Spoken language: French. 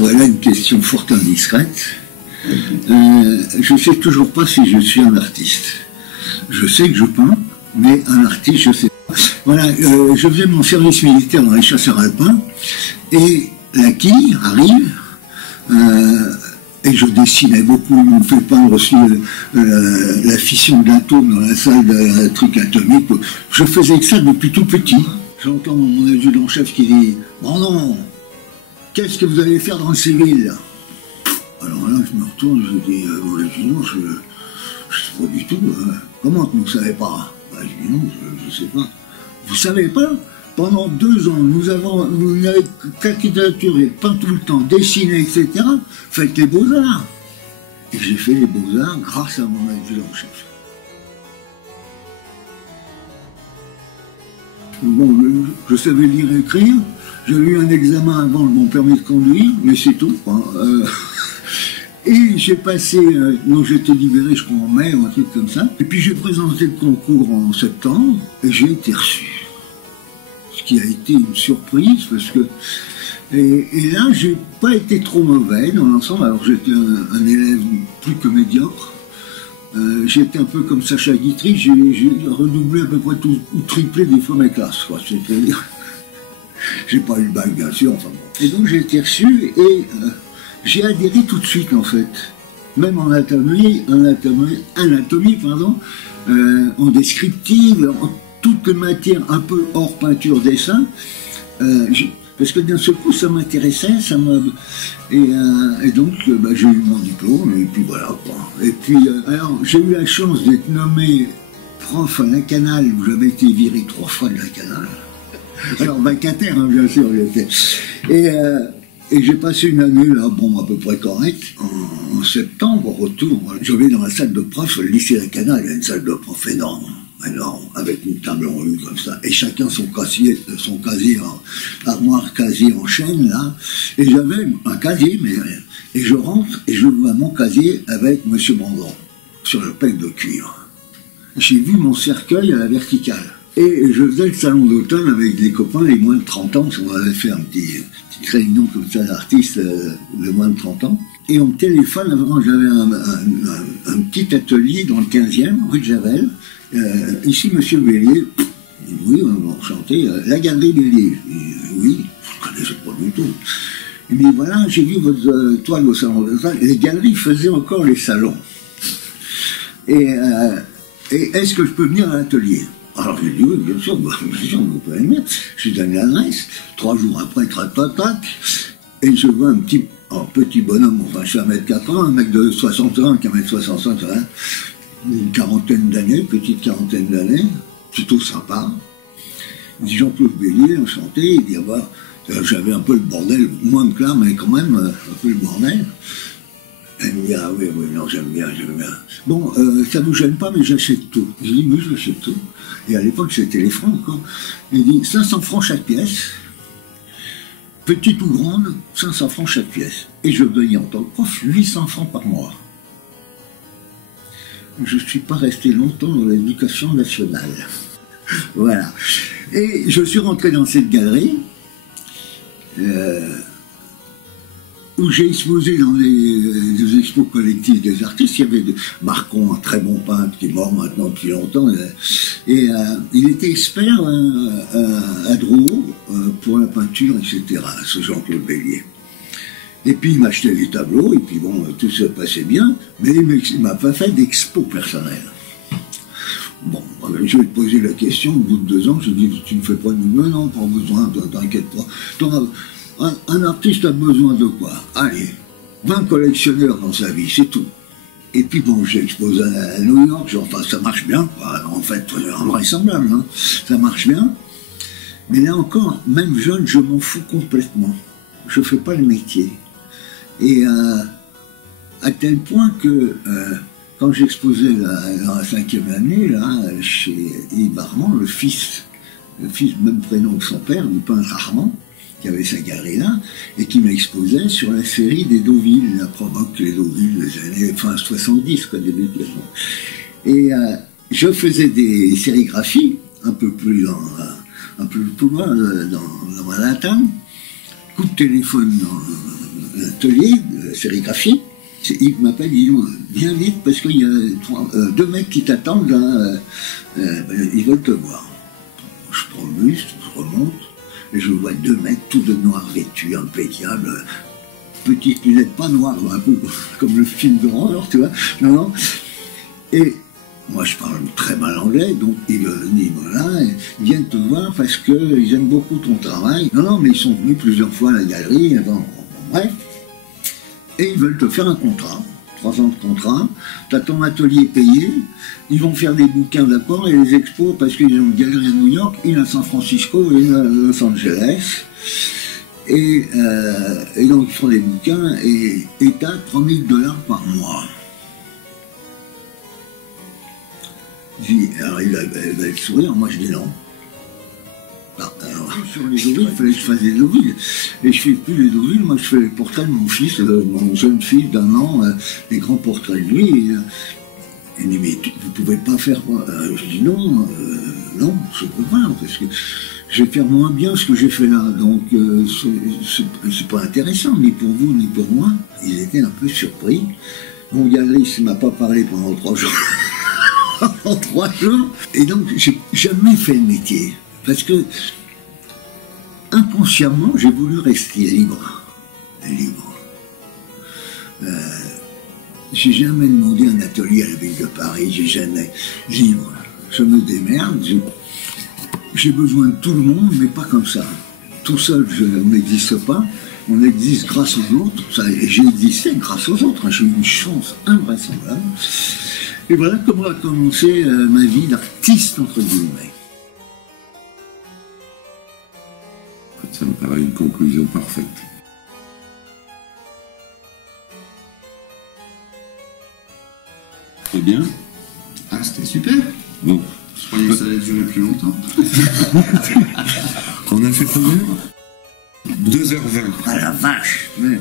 voilà une question fort indiscrète. Je ne sais toujours pas si je suis un artiste. Je sais que je peins, mais un artiste, je ne sais pas. Voilà, je faisais mon service militaire dans les chasseurs alpins, et la quille arrive, et je dessinais beaucoup, ils m'ont fait peindre aussi la fission d'atomes dans la salle de truc atomique. Je faisais que ça depuis tout petit. J'entends mon adjudant-chef qui dit « Bon non, qu'est-ce que vous allez faire dans le civil ?» Alors là, je me retourne, je dis « Mon adjudant, je ne sais pas du tout. Comment que vous ne savez pas ?» Je dis « Non, je ne sais pas. » Vous ne savez pas? Pendant 2 ans, vous n'avez caricaturé, peint tout le temps, dessiné, etc. Faites les beaux-arts. Et j'ai fait les beaux-arts grâce à mon adjudant-chef. Bon, je savais lire et écrire, j'avais eu un examen avant mon permis de conduire, mais c'est tout. Hein. Et j'ai passé, donc j'étais libéré, je crois en mai ou un truc comme ça, et puis j'ai présenté le concours en septembre, et j'ai été reçu. Ce qui a été une surprise, parce que... Et là, j'ai pas été trop mauvais dans l'ensemble, alors j'étais un élève plus que médiocre. J'étais un peu comme Sacha Guitry, j'ai redoublé à peu près tout, ou triplé des fois mes classes, quoi. C'est-à-dire, j'ai pas eu le bac, bien sûr, enfin bon. Et donc j'ai été reçu, et j'ai adhéré tout de suite, en fait. Même en anatomie, pardon, en descriptive, en toutes les matières un peu hors peinture, dessin, parce que d'un seul coup ça m'intéressait, et donc j'ai eu mon diplôme, et puis voilà quoi. Et puis alors j'ai eu la chance d'être nommé prof à la Canale, où j'avais été viré 3 fois de la Canale. Alors vacataire, hein, bien sûr, j'étais. Et j'ai passé une année là, bon, à peu près correcte. En septembre, au retour, je vais dans la salle de prof, le lycée de la Canale, il y a une salle de prof énorme. Alors, avec une table en U comme ça, et chacun son casier armoire casier en chaîne, là, et j'avais un casier, mais rien. Et je rentre, et je vois mon casier avec M. Brandon, sur le pec de cuir. J'ai vu mon cercueil à la verticale. Et je faisais le salon d'automne avec des copains, les moins de 30 ans, parce qu'on avait fait une petite réunion comme ça d'artistes de moins de 30 ans. Et on téléphone, avant j'avais un petit atelier dans le 15e, rue de Javel. Ici, monsieur Bélier, oui, enchanté, la galerie Bélier. Oui, je ne connaissais pas du tout. Mais voilà, j'ai vu votre toile au salon d'automne. Les galeries faisaient encore les salons. Et est-ce que je peux venir à l'atelier? Alors j'ai dit oui, bien sûr, vous pouvez venir. Je lui donne l'adresse. 3 jours après, tac, et je vois un petit bonhomme, enfin je suis 1m80, un mec de 61, qui 1m65, une quarantaine d'années, petite quarantaine d'années, plutôt sympa. Il dit Jean-Claude Bélier, enchanté. Il dit j'avais un peu le bordel, moins que là, mais quand même un peu le bordel. Elle me dit ah oui, non, j'aime bien. Bon, ça vous gêne pas, mais j'achète tout. Je dis oui, j'achète tout. Et à l'époque, c'était les francs, quoi. Il dit 500 francs chaque pièce, petite ou grande, 500 francs chaque pièce. Et je gagnais en tant que prof 800 francs par mois. Je ne suis pas resté longtemps dans l'éducation nationale. Voilà. Et je suis rentré dans cette galerie, où j'ai exposé dans des expos collectifs des artistes. Il y avait Marcon, un très bon peintre qui est mort maintenant depuis longtemps, et il était expert à Drouot pour la peinture, etc., ce Jean-Claude Bélier. Et puis il m'achetait les tableaux, et puis bon, tout se passait bien, mais il ne m'a pas fait d'expo personnelle. Bon, je vais te poser la question, au bout de 2 ans, je dis, tu ne fais pas de mieux, non, pas besoin, t'inquiète pas. Un artiste a besoin de quoi? Allez, 20 collectionneurs dans sa vie, c'est tout. Et puis bon, j'ai exposé à New York, enfin ça marche bien, quoi. En fait, invraisemblable, hein. Ça marche bien. Mais là encore, même jeune, je m'en fous complètement. Je ne fais pas le métier. Et à tel point que quand j'exposais dans la 5e année, là, chez Yves Armand, le fils, même prénom que son père, du peintre Armand, qui avait sa galerie là, et qui m'exposait sur la série des Deauville, la provoque les Deauville des années fin 70, quoi, début de l'année. Et je faisais des sérigraphies, un peu plus loin dans Manhattan, coup de téléphone l'atelier de sérigraphie. Il m'appelle, il dit viens vite parce qu'il y a 2 mecs qui t'attendent là, ils veulent te voir. Je prends le bus, je remonte, et je vois 2 mecs tout de noir vêtus, impeccables, petites lunettes, pas noires, un peu comme le film de Roller, tu vois. Non, non. Et moi je parle très mal anglais, donc ils voilà, ils viennent te voir parce qu'ils aiment beaucoup ton travail. Non, non, mais ils sont venus plusieurs fois à la galerie, avant, bref. Et ils veulent te faire un contrat, 3 ans de contrat, tu as ton atelier payé, ils vont faire des bouquins d'accord et les expos parce qu'ils ont une galerie à New York, une à San Francisco et une à Los Angeles. Et donc ils font des bouquins et tu as 3000 $ par mois. Alors il va le sourire, moi je dis non. Alors, sur les Deauville, il fallait que je fasse des Deauville. Et je fais plus les Deauville, moi je fais les portraits de mon fils, mon jeune fils d'1 an, les grands portraits de lui. Et, il me dit, mais vous pouvez pas faire quoi? Je dis non, non, je peux pas, parce que je vais faire moins bien ce que j'ai fait là. Donc c'est pas intéressant, ni pour vous, ni pour moi. Ils étaient un peu surpris. Mon galeriste ne m'a pas parlé pendant 3 jours. En 3 jours. Et donc j'ai jamais fait le métier. Parce que, inconsciemment, j'ai voulu rester libre. Libre. J'ai jamais demandé un atelier à la ville de Paris, j'ai jamais. Libre. Je me démerde, j'ai besoin de tout le monde, mais pas comme ça. Tout seul, je n'existe pas. On existe grâce aux autres. J'ai existé grâce aux autres. J'ai eu une chance invraisemblable. Et voilà comment a commencé ma vie d'artiste, entre guillemets. Ça me paraît une conclusion parfaite. Très bien. Ah, c'était super. Bon. Je croyais que ça allait durer plus longtemps. On a fait combien? 2h20. Ah la vache! Ouais.